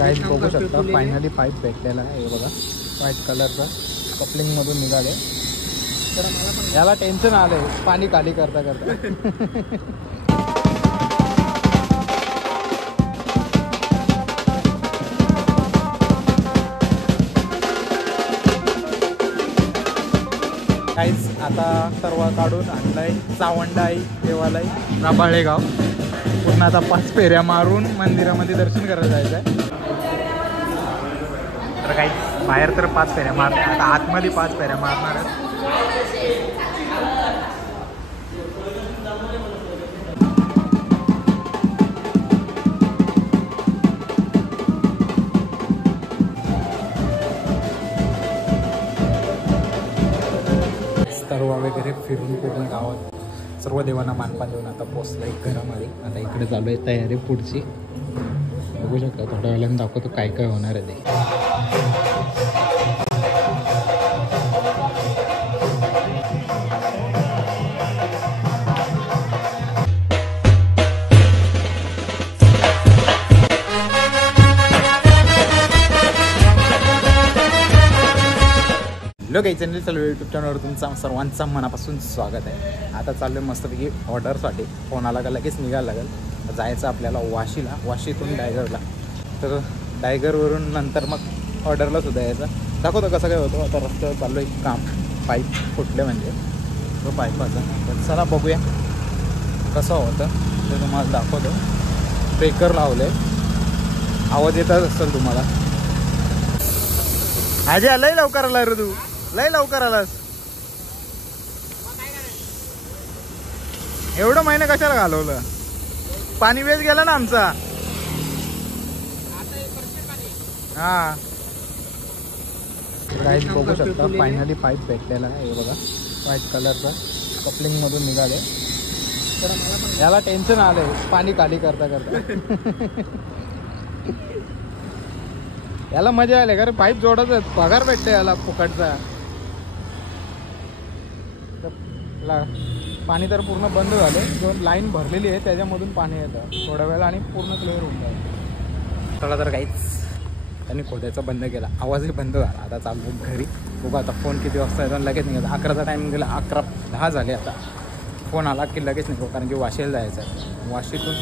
Guys बघू शकता finally pipe भेटलेला आहे. हे बघा व्हाईट कलरचा कपलिंगमधून निघाले. तर याला टेन्शन आलं आहे पाणी खाली करता करता. काहीच आता सर्व काढून आणलाय. चावंडाई देवालय राबाळे गाव. पूर्ण आता 5 फेऱ्या मारून मंदिरामध्ये दर्शन करायला जायचं आहे. तर काही बाहेर तर 5 फेऱ्या मारणार, आता आतमध्ये 5 फेऱ्या मारणार आहेत. सर्व वगैरे फिरून पूर्ण गावात सर्व देवांना मानपान देऊन आता पोचलं एक घरामध्ये. आता इकडे चालू आहे तयारी पुढची. बघू शकता थोड्या वेळाने दाखवतो काय काय होणार आहे ते. लोक चॅनल चालू यूट्यूब चॅनलवर तुमचं सर्वांचं मनापासून स्वागत आहे. आता चालू आहे मस्तपैकी ऑर्डरसाठी. फोन आला का लगेच निघायला लागेल. जायचं आपल्याला वाशीला, वाशीतून डायगरला. तर डायगरवरून नंतर मग ऑर्डरला सुद्धा यायचं. दाखवतो कसं काय होतं. आता रस्त्यावर चालू आहे काम. पाईप फुटले म्हणजे तो पाईपाचा. तर चला बघूया कसं होतं ते तुम्हाला दाखवतो. ब्रेकर लावले, आवाज येतच असेल तुम्हाला. आजी लय लवकर आला रे तू, लय लवकर आलास. एवढं महिने कशाला घालवलं. पाणी वेस्ट गेला ना आमचा. हा गाईज बघू शकता फायनली पाईप भेटलेला आहे. हे बघा व्हाईट कलरचा कपलिंग मधून निघाले. तर याला टेन्शन आलंय पाणी खाली करता करता. याला मजा आली का रे. पाईप जोडायचं पगार भेटते याला फुकटचा. पाणी तर पूर्ण बंद झाले. जो लाईन भरलेली आहे त्याच्यामधून पाणी येतं थोड्या वेळा आणि पूर्ण क्लिअर होऊन जातं. चला तर काहीच त्यांनी खोदायचा बंद केला. आवाजही बंद झाला. आता चालू घरी. बघू आता फोन किती वाजता येतो लगेच निघाला. 11चा टाईम गेला. 11:10 झाले. आता फोन आला की लगेच निघू, कारण की वाशीला जायचं आहे. वाशीतून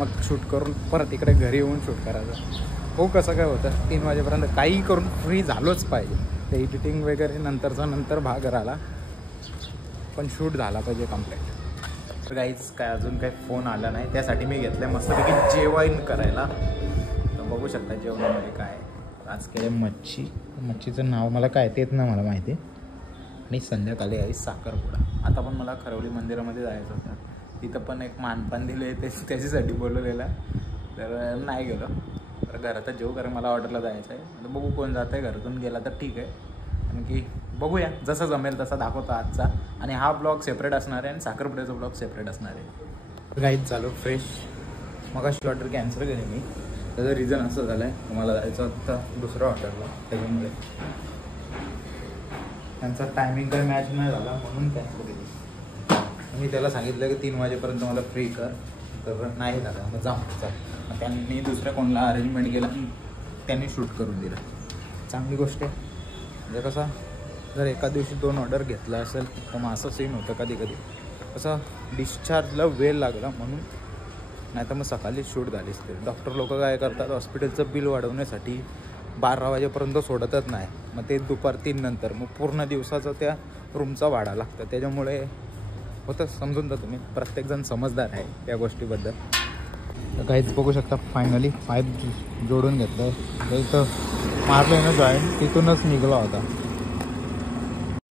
मग शूट करून परत इकडे घरी येऊन शूट करायचं. हो कसं काय होतं 3 वाजेपर्यंत काही करून फ्री झालोच पाहिजे. ते एडिटिंग वगैरे नंतर भाग राहिला, पण शूट झाला पाहिजे कम्प्लीट. तर काहीच काय अजून काही फोन आला नाही. त्यासाठी मी घेतलं आहे मस्तपैकी जेवण करायला. तर बघू शकता जेवणामध्ये काय. आज केले मच्छी. मच्छीचं नाव मला काय तेच ना मला माहिती. आणि संध्याकाळी आहे साखरपुडा. आता पण मला खरवली मंदिरामध्ये जायचं होतं. तिथं पण एक मानपान दिलं आहे, त्याच्यासाठी बोलवलेलं. तर नाही गेलो. तर घरातच जेव, कारण मला ऑर्डरला जायचं आहे. आता बघू कोण जातं आहे. घरातून गेला तर ठीक आहे, कारण की बघूया जसं जमेल तसा दाखवतो आजचा. आणि हा ब्लॉग सेपरेट असणार आहे आणि साखरपुड्याचा ब्लॉग सेपरेट असणार आहे. गाईज चालू फ्रेश. मग अशी ऑर्डर कॅन्सल केली मी. त्याचं रिझन असं झालं आहे, मला जायचं होतं दुसऱ्या ऑर्डरला. त्याच्यामुळे त्यांचा टायमिंग काही मॅच नाही झाला म्हणून कॅन्सल केली. मी त्याला सांगितलं की 3 वाजेपर्यंत मला फ्री कर. तर नाही झालं. मग जाऊ चल. त्यांनी दुसऱ्या कोणाला अरेंजमेंट केला, त्यांनी शूट करून दिलं. चांगली गोष्ट आहे. म्हणजे कसं जर एका दिवशी 2 ऑर्डर घेतला असेल तर मग असं सीन होतं कधी कधी. कसं डिस्चार्जला वेळ लागला म्हणून, नाही तर मग सकाळी शूट झालीच. ते डॉक्टर लोक काय करतात, हॉस्पिटलचं बिल वाढवण्यासाठी 12 वाजेपर्यंत सोडतच नाही. मग ते दुपार 3 नंतर मग पूर्ण दिवसाचं त्या रूमचा भाडा लागतं. त्याच्यामुळे होतं. समजून जा तुम्ही, प्रत्येकजण समजदार आहे या गोष्टीबद्दल. तर काहीच बघू शकता फायनली पाईप जोडून घेतलं. इथं मारलं आहे ना जॉईंट, तिथूनच निघाला होता.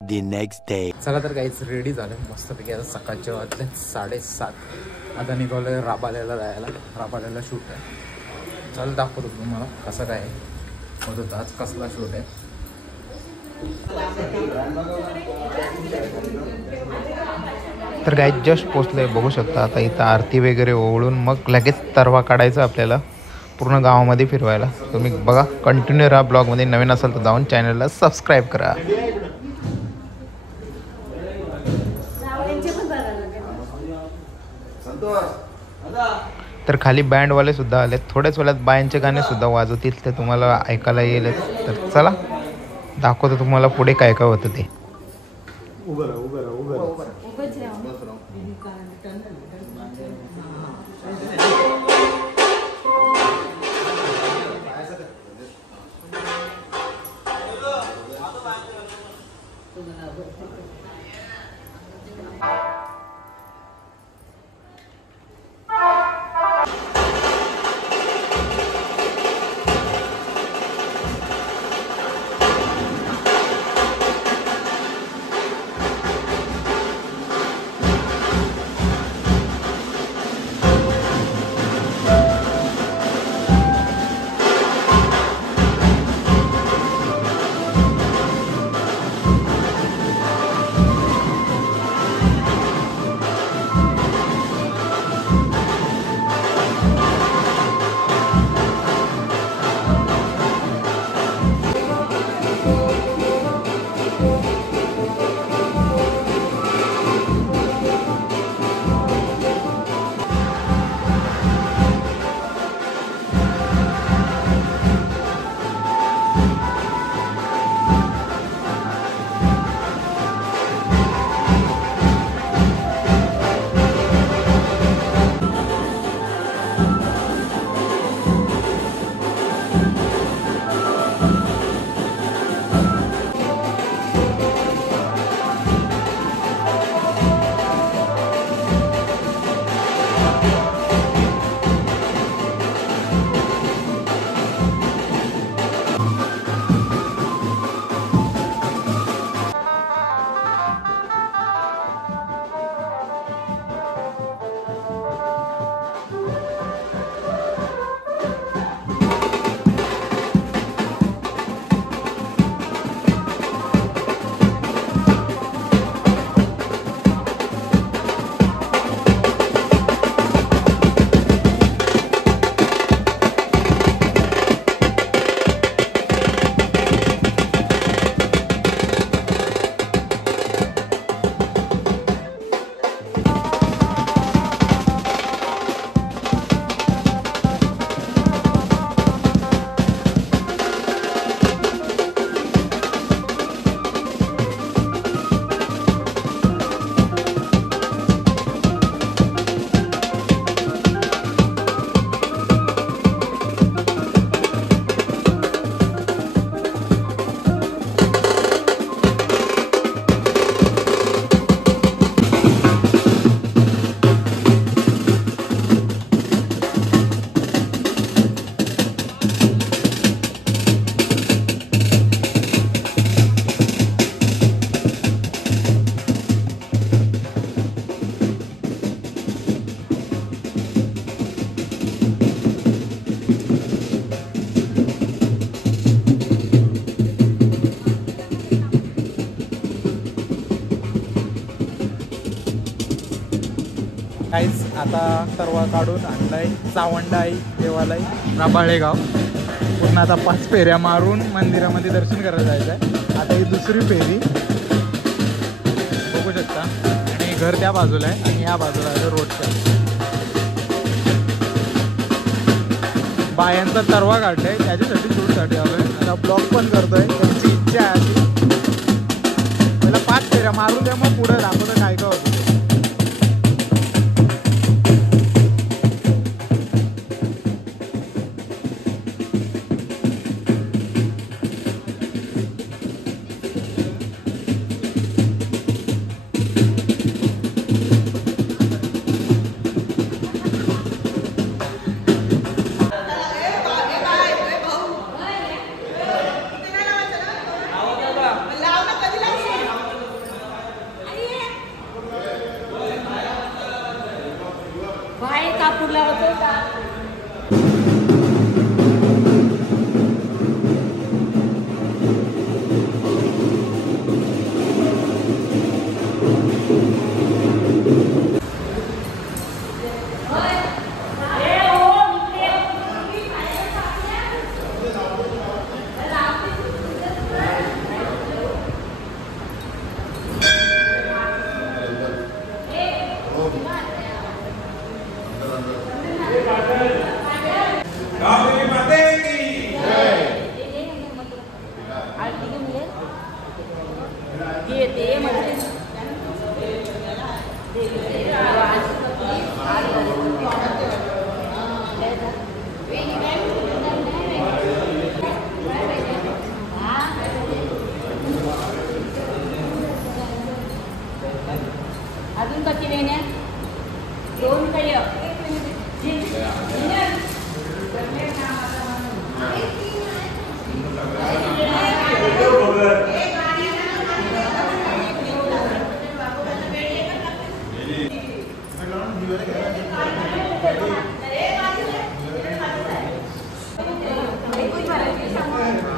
The next day. चला तर काहीच रेडी झालं मस्तपैकी. आता सकाळच्या वाजले 7:30. आता निघालं राबाल्याला जायला. राबाल्याला शूट आहे. चल दाखवतो तुम्हाला कसं काय होत होतं आज, कसला शूट आहे. तर गाईज जस्ट पोचलंय बघू शकता. आता इथं आरती वगैरे ओवळून मग लगेच तरवा काढायचा आपल्याला पूर्ण गावामध्ये फिरवायला. तुम्ही बघा कंटिन्यू राहा ब्लॉगमध्ये. नवीन असेल तर जाऊन चॅनलला सबस्क्राईब करा. तर खाली बँडवाले सुद्धा आलेत. थोड्याच वेळात बायांचे गाणे सुद्धा वाजवतील, ते तुम्हाला ऐकायला येईल. तर चला दाखवतो तुम्हाला पुढे काय काय होतं ते. काहीच आता सर्व काढून आणलाय चावंडाई देवालय राबाळेगाव. पूर्ण आता 5 फेऱ्या मारून मंदिरामध्ये दर्शन करायला जायचं आहे. आता ही दुसरी फेरी बघू शकता. आणि घर त्या बाजूला आहे आणि या बाजूला आहे रोडच्या. बायांचा तरवा काढलाय त्याच्यासाठी शूटसाठी आलोय. आता ब्लॉग पण करतोय. त्यांची इच्छा आहे मला 5 फेऱ्या मारून द्या मग पुढे दाखवतं काय काय होतं.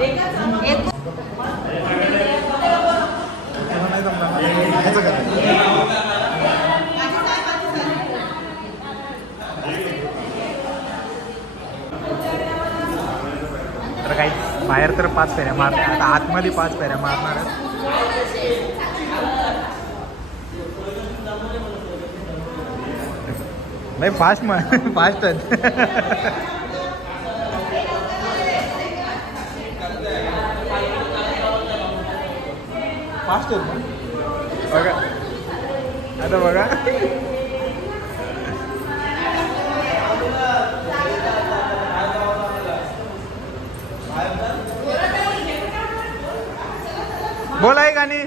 तर काही बाहेर तर 5 फेऱ्या मारणार, आता आतमध्ये 5 फेऱ्या मारणार आहेत. नाही फास्ट फास्ट आहेत. फास्ट आहेत बघा आता बघा. बोला आहे गाणी.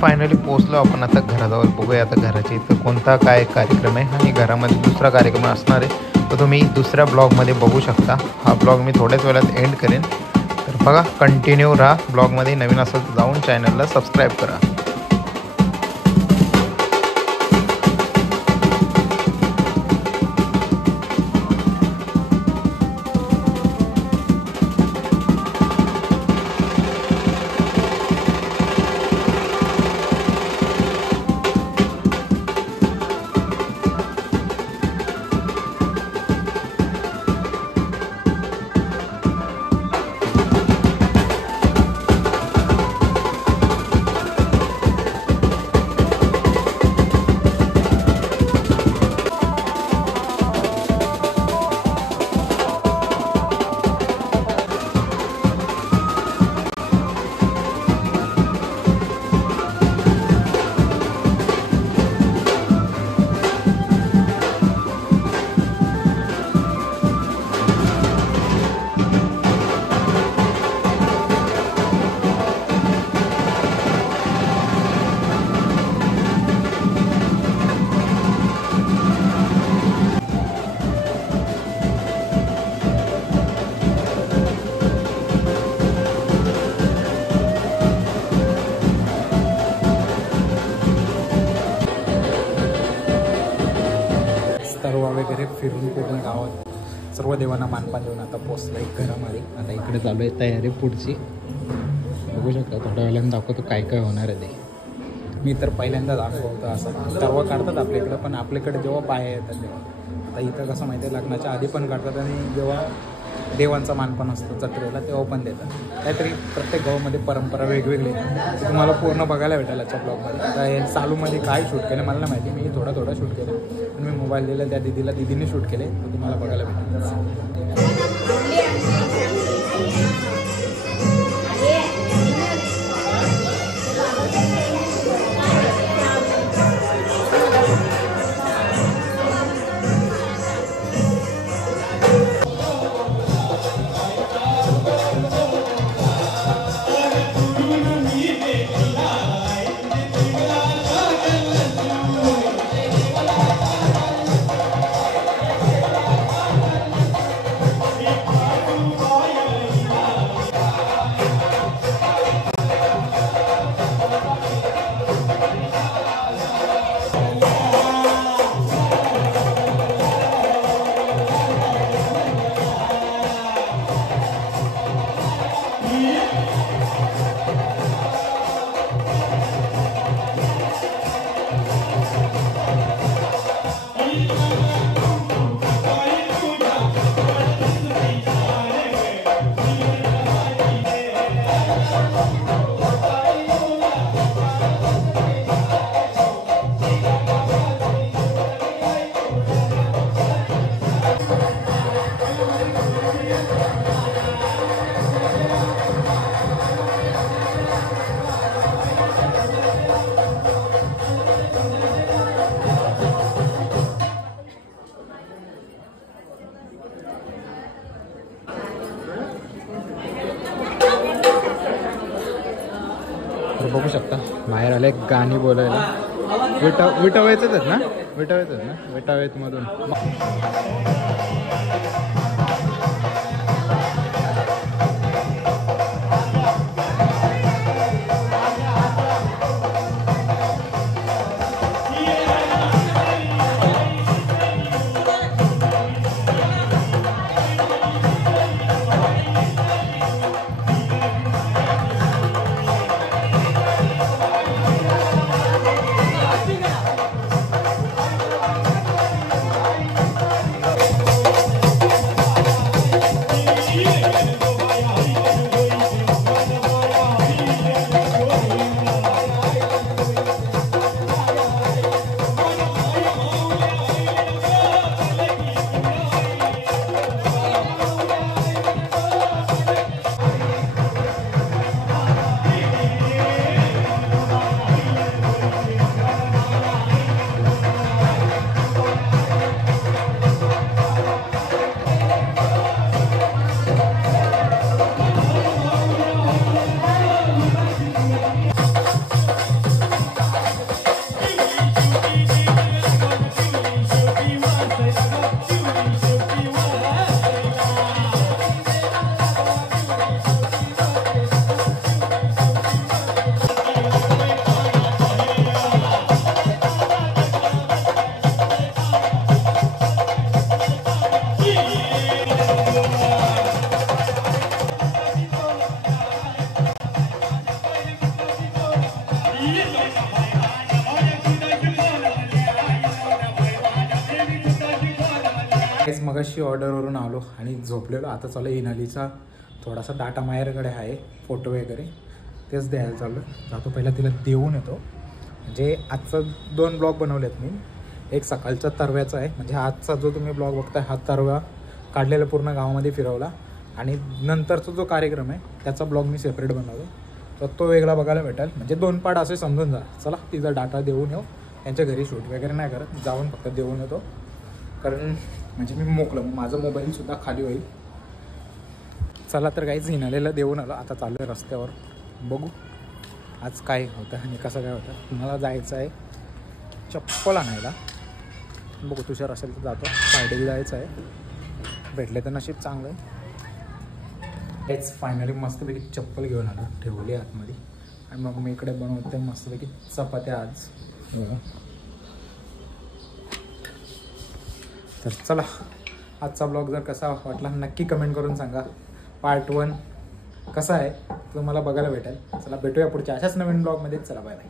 फायनली पोहोचलो आपण आता घराजवळ. बघूया आता घराच्या इथं कोणता काय कार्यक्रम आहे आणि घरामध्ये दुसरा कार्यक्रम असणार आहे तो तुम्ही दुसऱ्या ब्लॉगमध्ये बघू शकता. हा ब्लॉग मी थोड्याच वेळात एंड करेन. तर बघा कंटिन्यू राहा ब्लॉगमध्ये. नवीन असेल तर जाऊन चॅनलला सबस्क्राईब करा. डायरेक्ट फिरून पूर्ण गावात सर्व देवांना मानपान देऊन आता पोचलं एक घरामध्ये. आता इकडे चालू आहे तयारी पुढची. बघू शकता थोड्या वेळाने दाखवतो काय काय होणार आहे ते. मी तर पहिल्यांदा दाखवतो असं सर्व काढतात आपल्याकडं, पण आपल्याकडे जेव्हा बाया येतात तेव्हा. आता इथं कसं माहिती आहे लग्नाच्या आधी पण काढतात आणि जेव्हा देवांचा मानपान असतो जत्रेला तेव्हा पण देतात. काहीतरी प्रत्येक गावामध्ये परंपरा वेगवेगळी आहे. तुम्हाला पूर्ण बघायला भेटेल आजच्या ब्लॉगमध्ये. आता हे चालूमध्ये काय शूट केलं मला नाही माहिती, मी थोडं शूट केलं पण मी मोबाईल दिला त्या दीदीने शूट केले, तर तुम्हाला बघायला भेटेल. बघू शकता बाहेर आले गाणी बोलायला. विटावायचंच आहेत ना, विटावेत मधून. मगाशी ऑर्डरवरून आलो आणि झोपलेलो. आता चालू इनालीचा थोडासा डाटा मायरकडे आहे, फोटो वगैरे तेच द्यायला चालू. जातो पहिला तिला देऊन येतो. म्हणजे आजचा 2 ब्लॉग बनवलेत मी. एक सकाळचा तरव्याचा आहे, म्हणजे आजचा जो तुम्ही ब्लॉग बघताय हा तरवा काढलेला पूर्ण गावामध्ये फिरवला. आणि नंतरचा जो कार्यक्रम आहे त्याचा ब्लॉग मी सेपरेट बनवतो, तर तो वेगळा बघायला भेटेल. म्हणजे 2 पार्ट असे समजून जा. चला तिचा डाटा देऊन येऊ. त्यांच्या घरी शूट वगैरे नाही करत, जाऊन फक्त देऊन येतो. कारण म्हणजे मी मोकलं, माझं मोबाईलसुद्धा खाली होईल. चला तर काहीच हिनालेला देऊन आलो. आता चालू आहे रस्त्यावर, बघू आज काय होतं आणि कसं काय होतं. मला जायचं आहे चप्पल आणायला. बघू तुषार असेल तर जातो. फ्रायडेला जायचं आहे, भेटले तर नशीब चांगलं आहे. हेच फायनली मस्तपैकी चप्पल घेऊन आलो, ठेवली आतमध्ये. आणि मग मी इकडे बनवते मस्तपैकी चपात्या आज. तर चला, आजचा ब्लॉग जर कसा वाटला नक्की कमेंट करून सांगा. पार्ट 1 कसा आहे तुम्हाला बघायला भेटेल. चला भेटूया पुढच्या अशाच नवीन ब्लॉगमध्ये. चला बाय बाय.